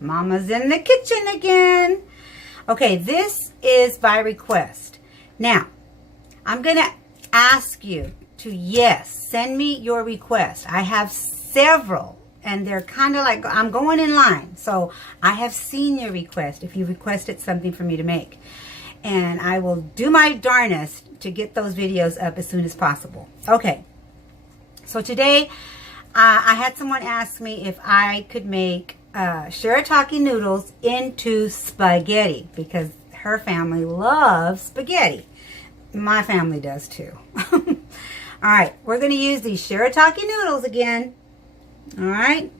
Mama's in the kitchen again. Okay, this is by request. Now, I'm going to ask you to, yes, send me your request. I have several, and they're kind of like, I'm going in line. So I have seen your request if you requested something for me to make. And I will do my darnest to get those videos up as soon as possible. Okay, so today I had someone ask me if I could make Shirataki noodles into spaghetti because her family loves spaghetti. My family does too. All right, we're going to use these Shirataki noodles again. All right,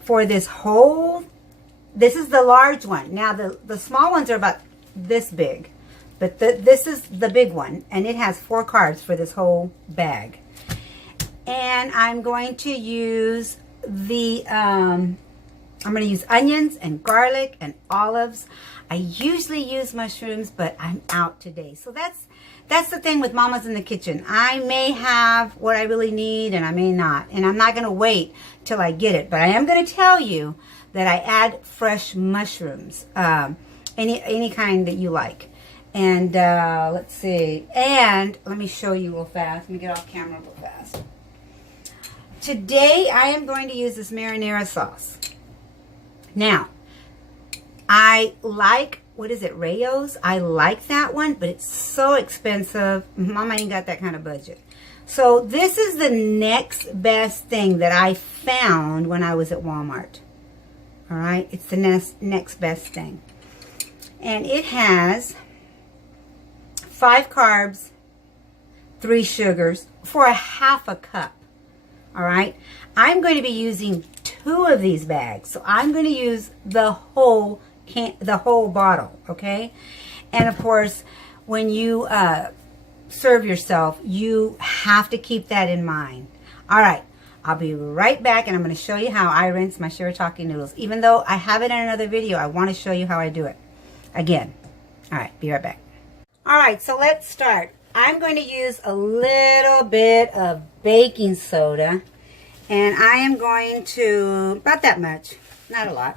for this is the large one. Now the small ones are about this big, but this is the big one, and it has 4 carbs for this whole bag. And I'm going to use I'm going to use onions and garlic and olives. I usually use mushrooms, but I'm out today. So that's the thing with Mama's in the kitchen. I may have what I really need, and I may not. And I'm not going to wait till I get it. But I am going to tell you that I add fresh mushrooms, any kind that you like. And let's see. And let me show you real fast. Let me get off camera real fast. Today I am going to use this marinara sauce. Now, I like, what is it, Rayo's? I like that one, but it's so expensive. Mama ain't got that kind of budget. So this is the next best thing that I found when I was at Walmart. All right, it's the next best thing. And it has 5 carbs, 3 sugars for a half a cup. All right, I'm going to be using 2 of these bags, so I'm going to use the whole bottle. Okay, and of course, when you serve yourself, you have to keep that in mind. All right, I'll be right back, and I'm going to show you how I rinse my Shirataki noodles. Even though I have it in another video, I want to show you how I do it again. All right, be right back. All right, so let's start. I'm going to use a little bit of baking soda, and I am going to, about that much, not a lot.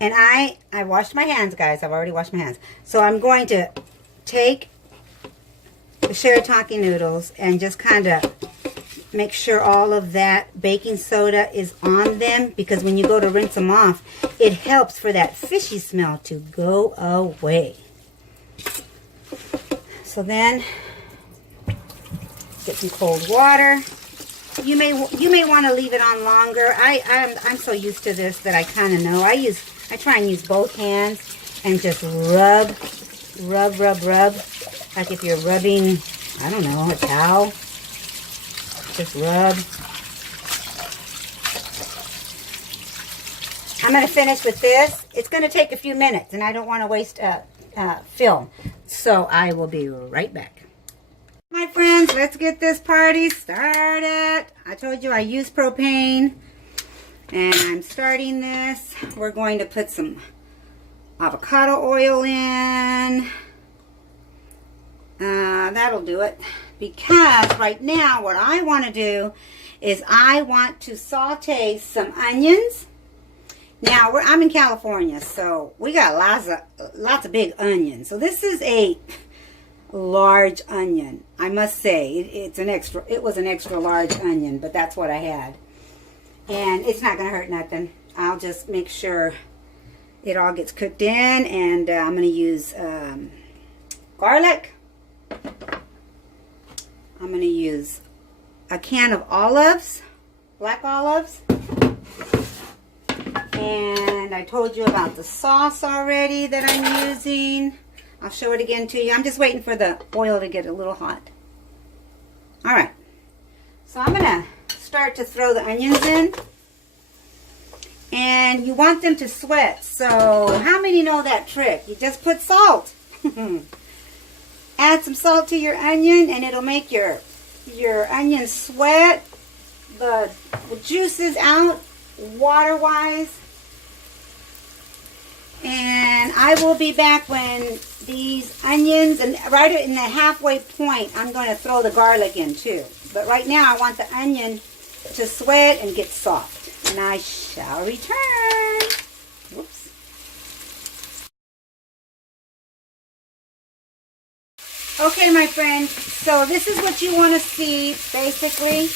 And I washed my hands, guys. I've already washed my hands. So I'm going to take the Shirataki noodles and just kind of make sure all of that baking soda is on them, because when you go to rinse them off, it helps for that fishy smell to go away. So then, get some cold water. You may want to leave it on longer. I'm so used to this that I kind of know. I try and use both hands and just rub. Like if you're rubbing, I don't know, a towel. Just rub. I'm going to finish with this. It's going to take a few minutes, and I don't want to waste film. So I will be right back. My friends, let's get this party started. I told you I use propane, and I'm starting this. We're going to put some avocado oil in. That'll do it, because right now what I want to do is I want to saute some onions. Now I'm in California, so we got lots of big onions. So this is a large onion. I must say it was an extra large onion, but that's what I had. And it's not going to hurt nothing. I'll just make sure it all gets cooked in, and I'm going to use garlic. I'm going to use a can of olives, black olives. And I told you about the sauce already that I'm using. I'll show it again to you. I'm just waiting for the oil to get a little hot. All right. So I'm going to start to throw the onions in. And you want them to sweat. So how many know that trick? You just put salt. Add some salt to your onion, and it'll make your onion sweat the juices out water-wise. And I will be back when these onions, and right in the halfway point, I'm going to throw the garlic in too. But right now, I want the onion to sweat and get soft. and I shall return. Whoops. Okay, my friends, so this is what you want to see, basically,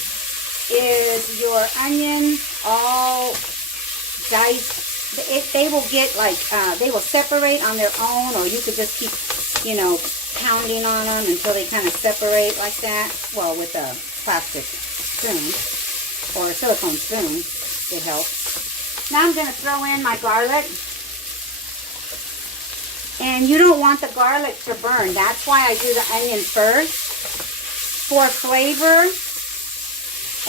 is your onions all diced. They will get like, they will separate on their own, or you could just keep, you know, pounding on them until they kind of separate like that. Well, with a plastic spoon or a silicone spoon, it helps. Now I'm going to throw in my garlic. And you don't want the garlic to burn. That's why I do the onion first, for flavor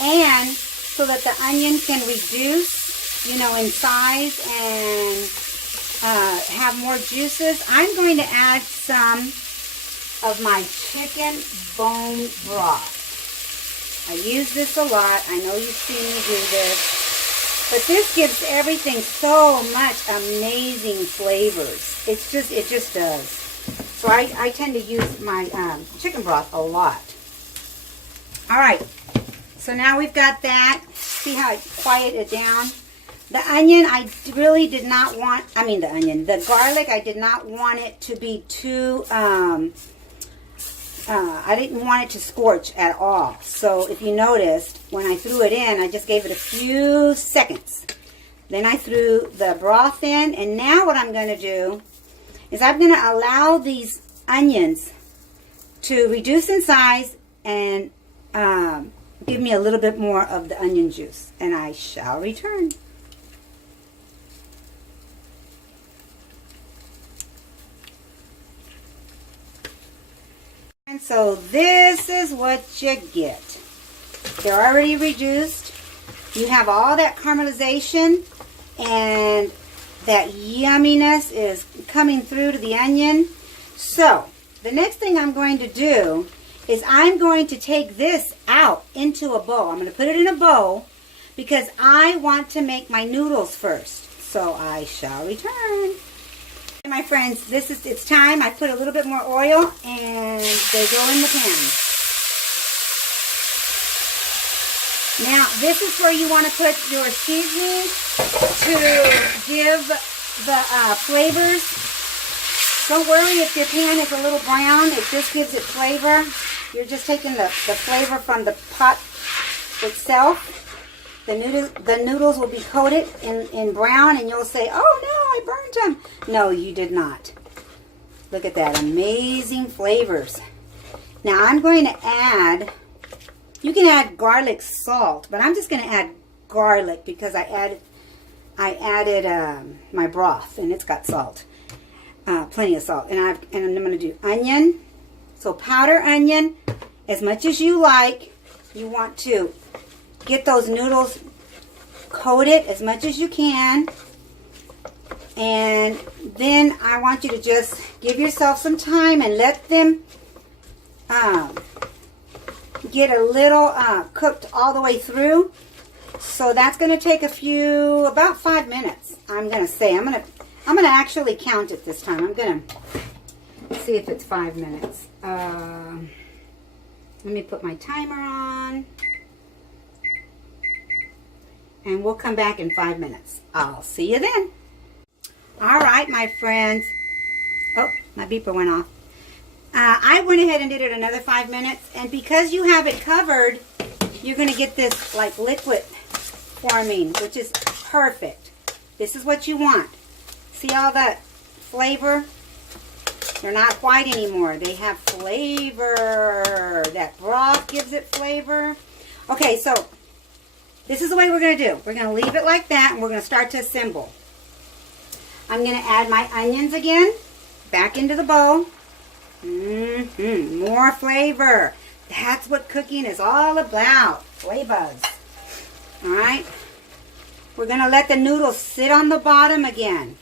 and so that the onion can reduce, you know, in size and have more juices. I'm going to add some of my chicken bone broth. I use this a lot. I know you've seen me do this. But this gives everything so much amazing flavors. It just does. So I tend to use my chicken broth a lot. All right. So now we've got that. See how I quiet it down? The onion, I really did not want, the garlic, I did not want it to be too, I didn't want it to scorch at all. So if you noticed, when I threw it in, I just gave it a few seconds. Then I threw the broth in, and now what I'm going to do is I'm going to allow these onions to reduce in size and give me a little bit more of the onion juice. And I shall return. And so this is what you get. They're already reduced. You have all that caramelization and that yumminess is coming through to the onion. So the next thing I'm going to do is I'm going to take this out into a bowl. I'm going to put it in a bowl because I want to make my noodles first. So I shall return. My friends, it's time. I put a little bit more oil and they go in the pan. Now, this is where you want to put your seasoning to give the flavors. Don't worry if your pan is a little brown. It just gives it flavor. You're just taking the flavor from the pot itself. The noodles will be coated in brown, and you'll say, oh no, I burned them. No, you did not. Look at that, amazing flavors. Now I'm going to add, you can add garlic salt, but I'm just going to add garlic because I added my broth, and it's got salt, plenty of salt. And I'm going to do onion, so powder onion, as much as you like. You want to get those noodles coated as much as you can. And then I want you to just give yourself some time and let them get a little cooked all the way through. So that's going to take about 5 minutes. I'm going to say, I'm going to actually count it this time. I'm going to see if it's 5 minutes. Let me put my timer on. And we'll come back in 5 minutes. I'll see you then. All right, my friends. Oh, my beeper went off. I went ahead and did it another 5 minutes. And because you have it covered, you're going to get this like liquid forming, which is perfect. This is what you want. See all that flavor? They're not white anymore. They have flavor. That broth gives it flavor. Okay, so this is the way we're going to do. We're going to leave it like that, and we're going to start to assemble. I'm going to add my onions again back into the bowl. More flavor. That's what cooking is all about. Flavors. All right. We're going to let the noodles sit on the bottom again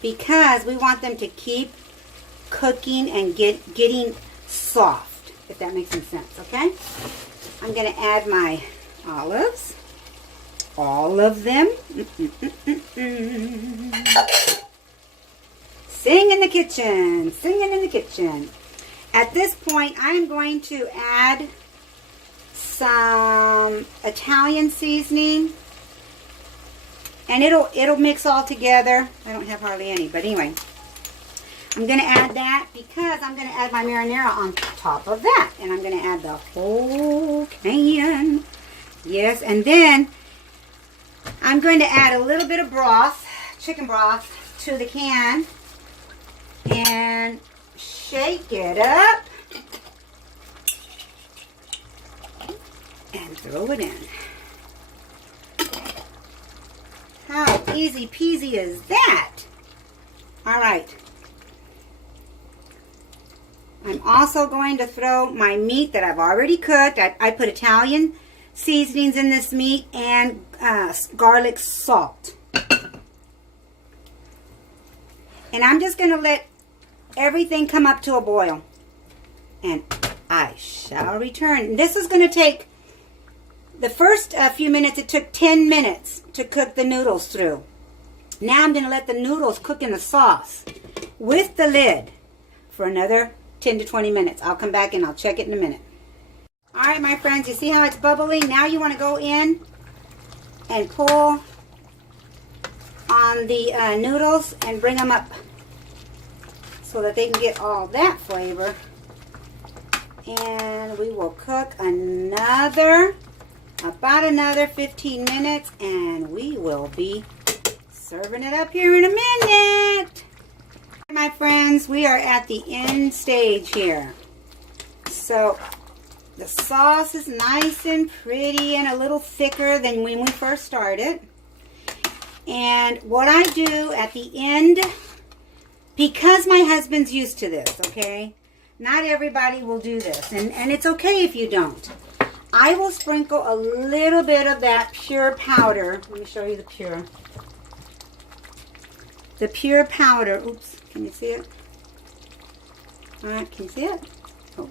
because we want them to keep cooking and getting soft, if that makes any sense, okay? I'm going to add my olives. All of them. Sing in the kitchen. Singing in the kitchen. At this point, I'm going to add some Italian seasoning. And it'll mix all together. I don't have hardly any, but anyway. I'm going to add that because I'm going to add my marinara on top of that. And I'm going to add the whole can. Yes, and then I'm going to add a little bit of broth, chicken broth, to the can. And shake it up. And throw it in. How easy peasy is that? All right. I'm also going to throw my meat that I've already cooked. I put Italian seasonings in this meat and garlic salt. And I'm just going to let everything come up to a boil. And I shall return. This is going to take, the first few minutes, it took 10 minutes to cook the noodles through. Now I'm going to let the noodles cook in the sauce with the lid for another 10 to 20 minutes. I'll come back and I'll check it in a minute. All right, my friends, you see how it's bubbling? Now you want to go in and pull on the noodles and bring them up so that they can get all that flavor. And we will cook about another 15 minutes, and we will be serving it up here in a minute. My friends, we are at the end stage here. So the sauce is nice and pretty and a little thicker than when we first started. And what I do at the end, because my husband's used to this, okay? Not everybody will do this, and it's okay if you don't. I will sprinkle a little bit of that pure powder. Let me show you the pure. The pure powder. Oops, can you see it? All right, can you see it? Oh,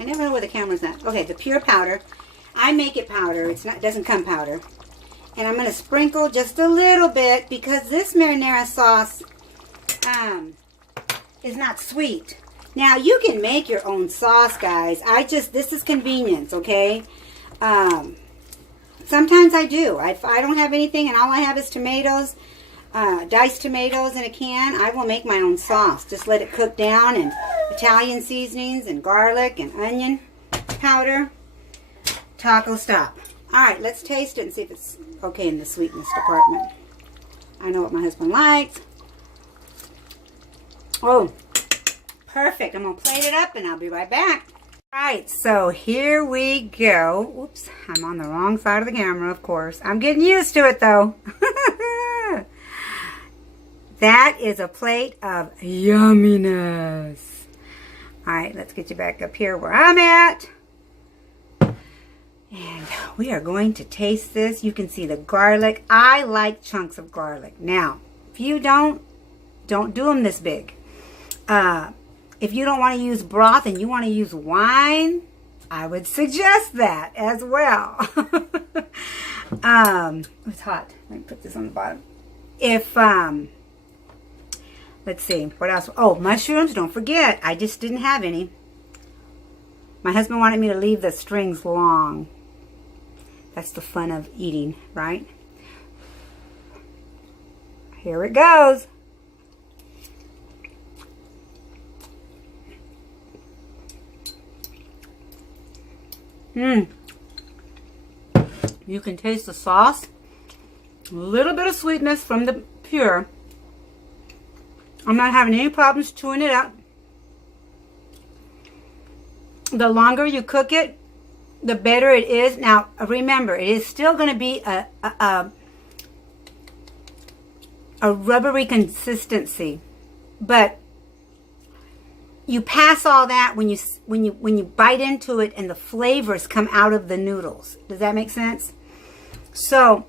I never know where the camera's at. Okay, the pure powder. I make it powder. It doesn't come powder. And I'm going to sprinkle just a little bit because this marinara sauce is not sweet. Now, you can make your own sauce, guys. This is convenience, okay? Sometimes I do. If I don't have anything and all I have is tomatoes, diced tomatoes in a can, I will make my own sauce. Just let it cook down, and Italian seasonings and garlic and onion powder. Taco stop. All right, let's taste it and see if it's okay in the sweetness department. I know what my husband likes. Oh, perfect. I'm going to plate it up and I'll be right back. All right, so here we go. Oops, I'm on the wrong side of the camera, of course. I'm getting used to it, though. That is a plate of yumminess. All right, let's get you back up here where I'm at. And we are going to taste this. You can see the garlic. I like chunks of garlic. Now, if you don't do them this big. If you don't want to use broth and you want to use wine, I would suggest that as well. It's hot. Let me put this on the bottom. Let's see, what else? Oh, mushrooms, don't forget. I just didn't have any. My husband wanted me to leave the strings long. That's the fun of eating, right? Here it goes. You can taste the sauce. A little bit of sweetness from the pure. I'm not having any problems chewing it up. The longer you cook it, the better it is. Now, remember, it is still going to be a rubbery consistency, but you pass all that when you bite into it and the flavors come out of the noodles. Does that make sense? So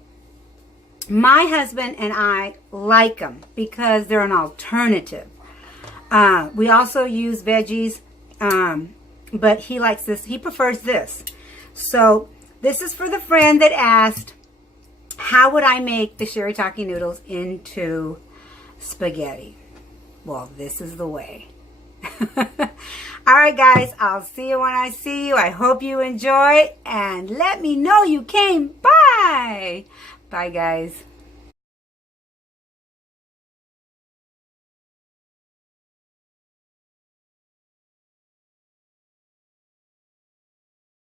my husband and I like them because they're an alternative. We also use veggies, but he likes this. He prefers this. So this is for the friend that asked, how would I make the shirataki noodles into spaghetti? Well, this is the way. All right, guys, I'll see you when I see you. I hope you enjoy, and let me know you came by. Bye, guys.